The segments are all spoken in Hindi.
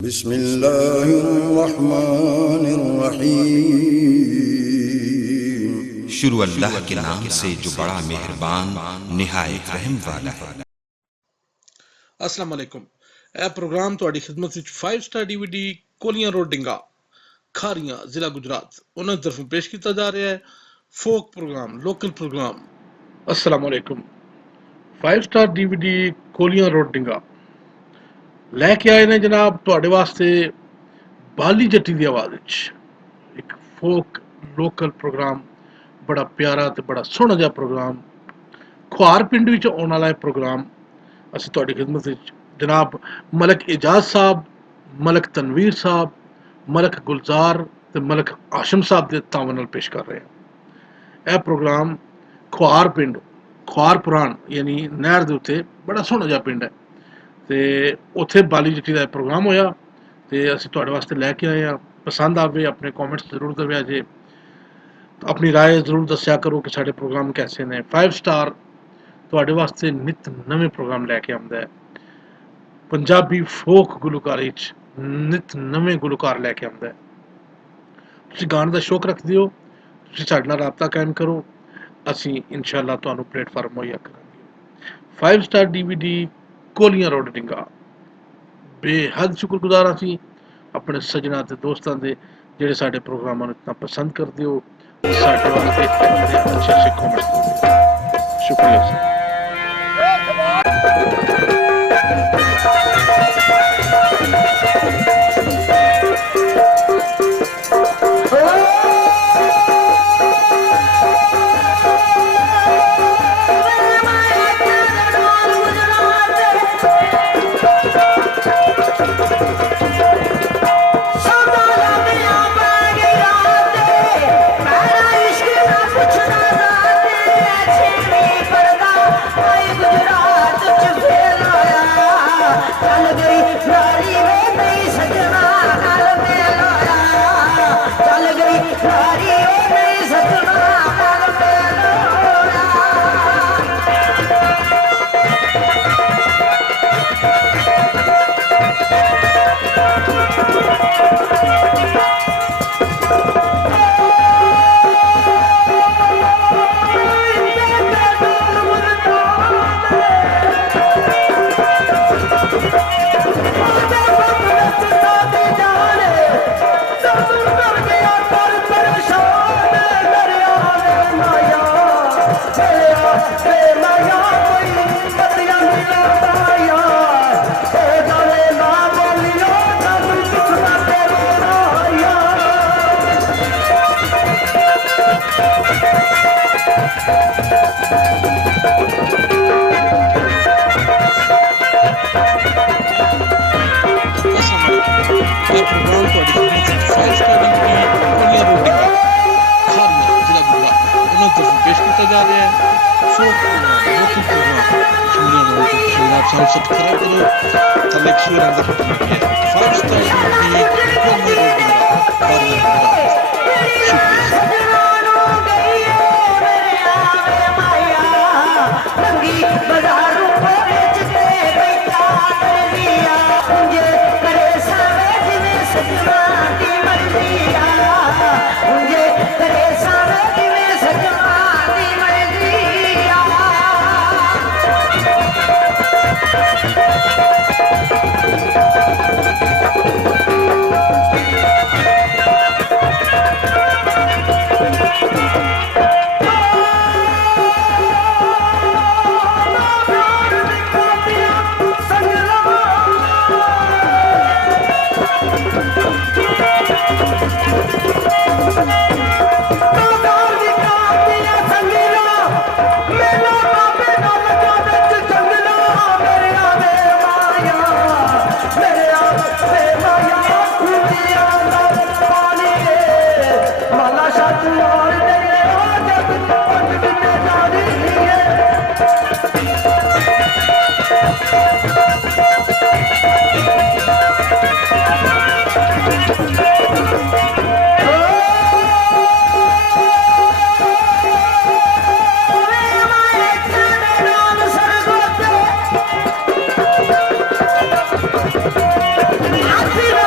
बिस्मिल्लाहिर्रहमानिर्रहीम। शुरू अल्लाह के नाम से जो बड़ा मेहरबान निहायत रहम वाला है। अस्सलाम वालेकुम। ਇਹ ਪ੍ਰੋਗਰਾਮ ਤੁਹਾਡੀ ਖਿਦਮਤ ਵਿੱਚ 5 ਸਟਾਰ DVD ਕੋਲੀਆਂ ਰੋਡ ਡਿੰਗਾ ਖਾਰੀਆਂ ਜ਼ਿਲ੍ਹਾ ਗੁਜਰਾਤ ਉਹਨਾਂ ਦੀ ਤਰਫੋਂ ਪੇਸ਼ ਕੀਤਾ ਜਾ ਰਿਹਾ ਹੈ ਫੋਕ ਪ੍ਰੋਗਰਾਮ ਲੋਕਲ ਪ੍ਰੋਗਰਾਮ। अस्सलाम वालेकुम। 5 ਸਟਾਰ DVD ਕੋਲੀਆਂ ਰੋਡ ਡਿੰਗਾ ਲੈ ਕੇ ਆਏ ਨੇ ਜਨਾਬ ਤੁਹਾਡੇ ਵਾਸਤੇ ਬਾਲੀ ਜੱਟੀ ਦੀ ਆਵਾਜ਼ ਵਿੱਚ ਇੱਕ ਫੋਕ ਲੋਕਲ ਪ੍ਰੋਗਰਾਮ, ਬੜਾ ਪਿਆਰਾ ਤੇ ਬੜਾ ਸੋਹਣਾ ਜਿਹਾ ਪ੍ਰੋਗਰਾਮ। ਖੁਆਰ ਪਿੰਡ ਵਿੱਚ ਆਉਣ ਵਾਲਾ ਇਹ ਪ੍ਰੋਗਰਾਮ ਅਸੀਂ ਤੁਹਾਡੀ ਖਿਦਮਤ ਵਿੱਚ जनाब मलक एजाज साहब, मलक तनवीर साहब, मलक गुलजार ते मलक आशम साहब के तावन नाल पेश कर रहे हैं। यह प्रोग्राम खुआर पिंड, खुआर पुरान यानी नहर के उत्ते बड़ा सोहना जिहा पिंड है ते उत्थे बाली जट्टी का प्रोग्राम होया ते असीं तुहाडे वास्ते लैके आए हैं। पसंद आवे अपने कॉमेंट्स जरूर दव्या जे, अपनी राय जरूर दस्या करो कि साडे प्रोग्राम कैसे ने। 5 स्टार तुहाडे वास्ते नित नवे प्रोग्राम लैके आउंदा है। पंजाबी फोक गुलकारी नित नवे गुलकार लैके आउंदा है। तुसीं गाने का शौक रखदे हो, तुसीं साडे नाल राबता कायम करो, असीं इंशाअल्लाह तुहानूं प्लेटफार्म मुहैया करांगे। 5 स्टार DVD कोलियां रोड डिंगा बेहद शुक्रगुजार असीं अपने सजना ते दोस्तां दे जिहड़े साडे प्रोग्रामां नूं इतना पसंद करदे हो, साडे वास्ते अच्छे अच्छे कमेंट्स दिंदे हो। शुक्रिया सर। I feel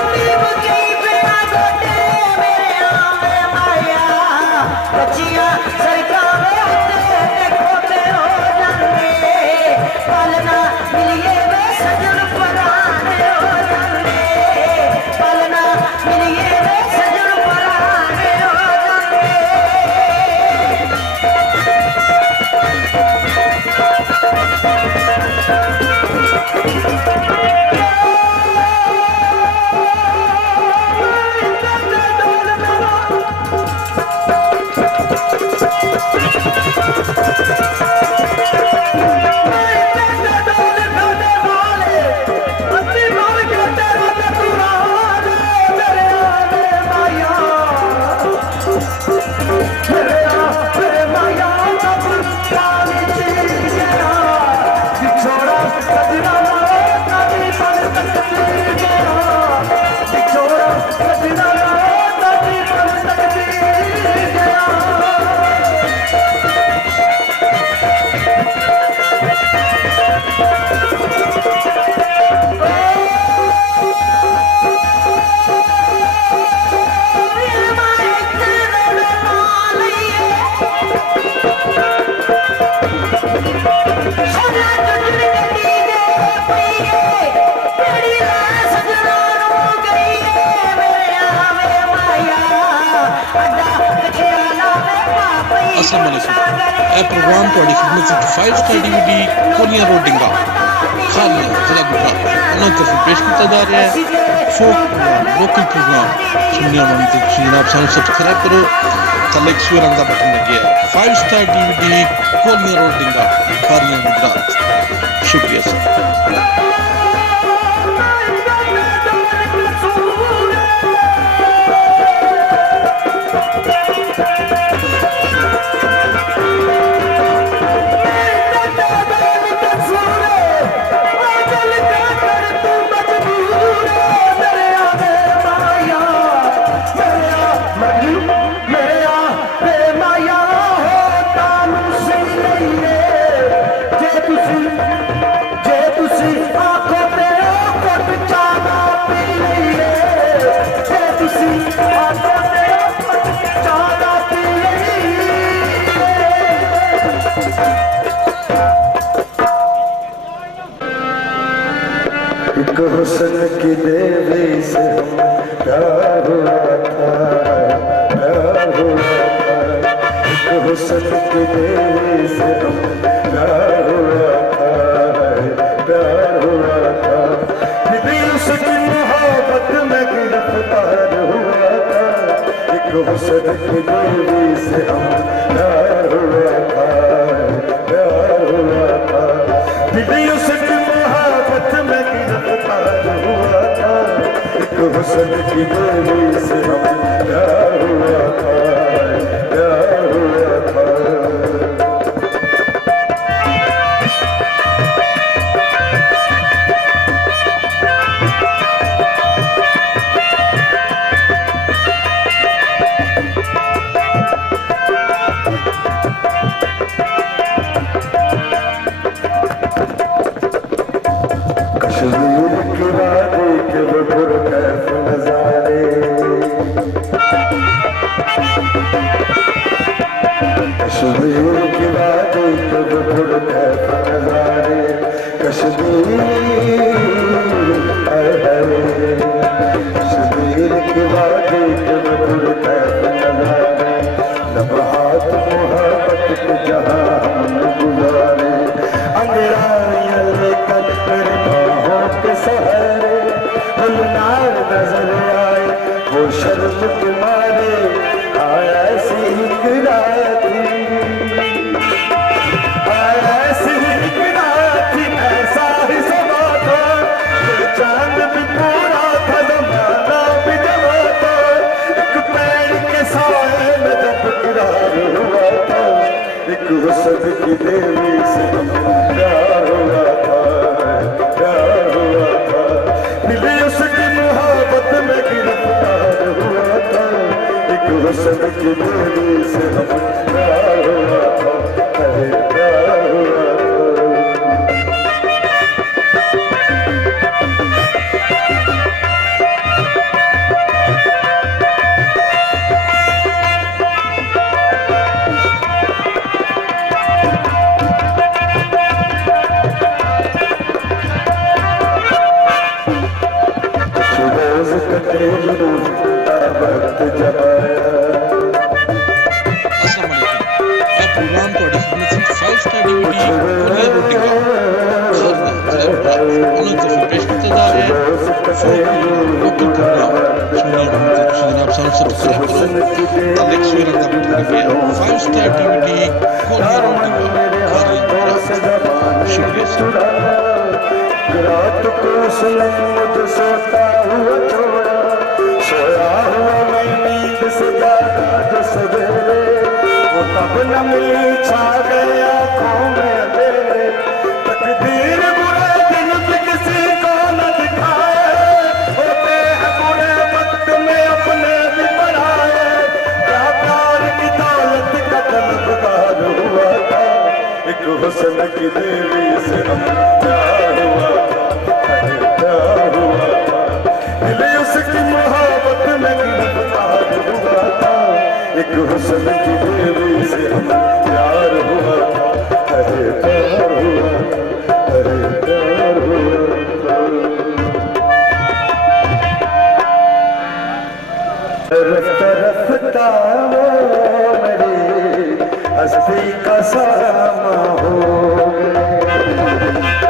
अस्सलाम वालेकुम ਇਹ ਪ੍ਰੋਗਰਾਮ ਤੁਹਾਡੀ ਖidmat ਵਿੱਚ 5 ਸਟਾਰ DVD ਕੋਲੀਆਂ ਰੋਡ ਡਿੰਗਾ ਖਾਲੀਆਂ ਜ਼ਿਲ੍ਹਾ ਗੁਜਰਾਤ ਉਹਨਾਂ ਤਰਫੋਂ ਪੇਸ਼ ਕੀਤਾ ਜਾ ਰਿਹਾ ਹੈ ਫੋਕ ਪ੍ਰੋਗਰਾਮ ਲੋਕਲ ਪ੍ਰੋਗਰਾਮ ਸੁਣਿਆ ਮਨ ਤੇ ਤੁਸੀਂ ਜਨਾਬ ਸਾਨੂੰ ਸਬਸਕ੍ਰਾਈਬ ਕਰੋ ਥੱਲੇ ਇੱਕ ਸੂਰ ਰੰਗ ਦਾ ਬਟਨ ਲੱਗਿਆ ਹੈ 5 ਸਟਾਰ DVD ਕੋਲੀਆਂ ਰੋਡ ਡਿੰਗਾ ਖਾਲੀਆਂ ਗੁਜਰਾਤ ਸ਼ੁਕਰੀਆ ਸਰ हुस्न की देवी से प्यार हुआ था प्यार हुआ था एक हुस्न की देवी से प्यार हुआ था प्यार हुआ था फिर उसकी मोहब्बत में गिरफ्तार हुआ था एक हुस्न की देवी से प्यार हुआ था प्यार हुआ था फिर उसकी मोहब्बत में गिरफ्तार हुआ था एक हुस्न की देवी से प्यार हुआ था प्यार हुआ था कश्मीर की वादी के बुढ़ कैफ नजारे कश्मीर की वादी के बुढ़ कैफ नजारे कश्मीर कश्मीर की वादी के बुढ़ कैफ नजारे लम्हात मोहब्बत के जहां हमने गुजारे अंगड़ाइयां लेकर मेरे बाहों के सहारे गुलनार नजर आए वो शर्म के मारे आया ऐसी एक रात आया ऐसी एक रात ऐसा ही समा था ये चांद भी पूरा था जमाना भी जमा था एक पेड़ के साए में जब किरार हुआ था एक हुस्न की देवी से प्यार हुआ था प्यार हुआ था मिली उसकी मोहब्बत में गिरफ्तार हुआ था एक हुस्न की देवी से प्यार हुआ था अरे प्यार हुआ था वक्त जमाया अस्सलाम वालेकुम ਇਹ ਪ੍ਰੋਗਰਾਮ ਤੁਹਾਡੀ ਖidmat ਵਿੱਚ 5 ਸਟਾਰ DVD ਕੋਲੀਆਂ ਰੋਡ ਡਿੰਗਾ ਖਾਲੀਆਂ ਜ਼ਿਲ੍ਹਾ ਗੁਜਰਾਤ ਉਹਨਾਂ ਤਰਫੋਂ ਪੇਸ਼ ਕੀਤਾ ਜਾ ਰਿਹਾ ਹੈ ਫੋਕ ਲੋਕਲ ਪ੍ਰੋਗਰਾਮ ਸੁਣਿਆ ਮਨ ਤੇ ਤੁਸੀਂ ਜਨਾਬ ਸਾਨੂੰ ਸਬਸਕ੍ਰਾਈਬ ਕਰੋ ਥੱਲੇ ਇੱਕ ਸੂਰ ਰੰਗ ਦਾ ਬਟਨ ਲੱਗਿਆ ਹੈ 5 ਸਟਾਰ DVD ਕੋਲੀਆਂ ਰੋਡ ਡਿੰਗਾ ਖਾਲੀਆਂ ਗੁਜਰਾਤ ਸ਼ੁਕਰੀਆ ਸਰ रात को सनम मुझ सोता हुआ छोड़ा सोया हुआ मैं नींद से जागा जो सवेरे वो तब न मिली छा गया आँखों में अंधेरे तकदीर बुरे दिन भी किसी को न दिखाए होते हैं बुरे वक्त में अपने भी पढ़ाए क्या प्यार की दौलत का तलबगार हुआ था एक हुस्न की देवी से प्यार हुआ प्यार हुआ था मिली उसकी मोहब्बत में गिरफ्तार हुआ था एक हुस्न की देवी से प्यार हुआ था अरे प्यार हुआ था अरे प्यार हुआ था रफ्ता रफ्ता वो मेरी सामा हो गए,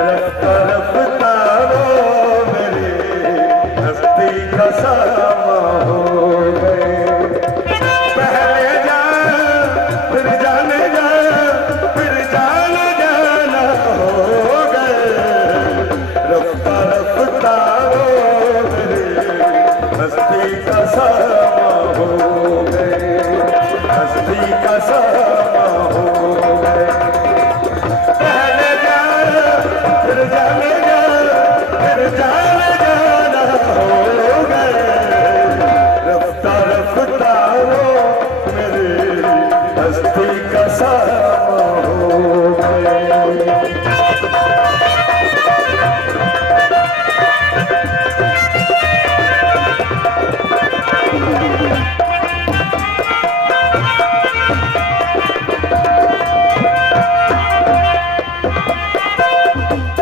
रफ्ता रफ्ता वो मेरे हस्ती का सामा हो गए। पहले जा फिर जाने जा, फिर जाने जाना हो गए, रफ्ता रफ्ता वो मेरे हस्ती का सामा हो गए, हस्ती का सामा हो गए। पहले जा फिर जाने जा, फिर जाने जाना हो गए, रफ्ता रफ्ता वो मेरे हस्ती का सामा हो गए।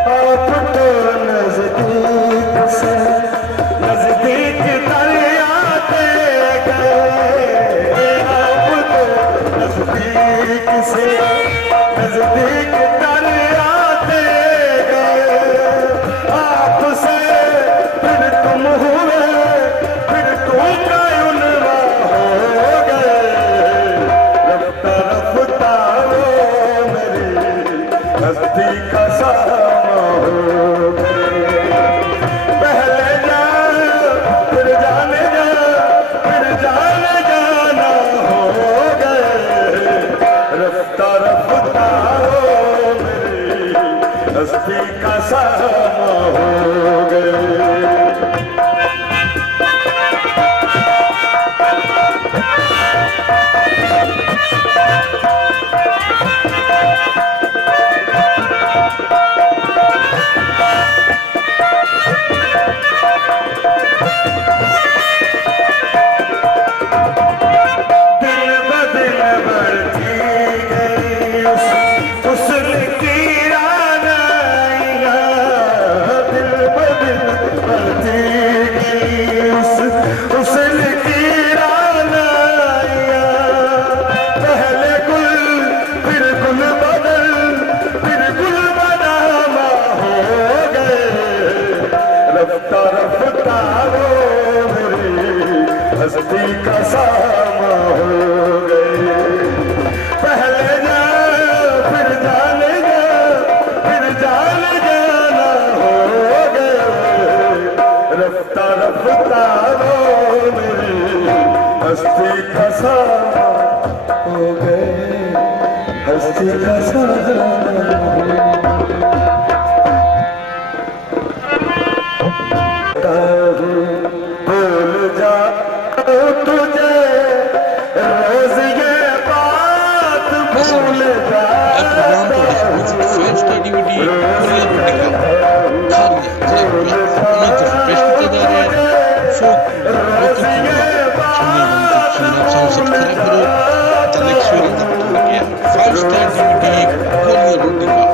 आप तो नजदीक से नजदीक दरियाते गए, आप तो नजदीक से नजदीक दरियाते गए, आपसे फिर तुम हुए, फिर तुम कायुनवा हो गए, रफ्ता रफ्ता वो मेरी हस्ती का सामा हो गए। पहले जा फिर जाने जा, फिर जाने जाना हो गए, रफ्ता रफ्ता वो मेरी हस्ती का सामा हो गए। दिल ब दिल बढ़ती गई हुस्न की रानाइयाँ, दिल ब दिल बढ़ती गई हुस्न की रानाइयाँ। पहले गुल फिर गुल बदल, फिर गुल बनामा हो गए, रफ्ता रफ्ता वो मेरी हस्ती का सामा हो गए। पहले जा फिर जाने जा, फिर जाने जाना हो गए, रफ्ता रफ्ता वो मेरी हस्ती का सामा हो गए, हस्ती का सामा हो गए। भूल जा तुझे रोज ये बात भूल जा। प्रोग्राम तो five star DVD Korean रोटिंगा Khariyan जिला गुजरात उन्हें तरफ पेश किया जा रहा है फोक सुनना सब्सक्राइब करो। The next week five star DVD Korean रोटिंगा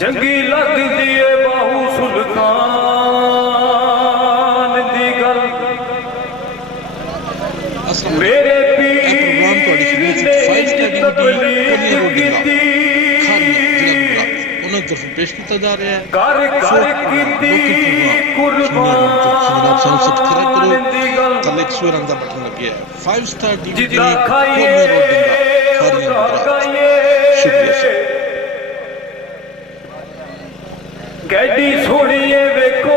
ਚੰਗੀ ਲੱਗਦੀ ਏ ਬਾਹੂ ਸੁਲਤਾਨ ਦੀ ਗੱਲ ਮੇਰੇ ਪੀਰ ਨੇ ਤਬਲੀਗ ਕੀਤੀ ਉਹਨਾਂ ਤਰਫੋਂ ਪੇਸ਼ ਕੀਤਾ ਜਾ ਰਿਹਾ ਹੈ ਕਰ ਕਰ ਕੀਤੀ ਕੁਰਬਾਨ ਸਾਨੂੰ ਸਬਸਕ੍ਰਾਈਬ ਕਰੋ ਦੀ ਗੱਲ ਥੱਲੇ ਇੱਕ ਸੂਰ ਰੰਗ ਦਾ ਬਟਨ ਲੱਗਿਆ ਹੈ 5 ਸਟਾਰ DVD ਜਿੱਦਾਂ ਖਾਈਏ ਸ਼ੁਕਰੀਆ ਸਰ ਗੱਡੀ ਸੋਹਣੀਏ ਵੇਖੋ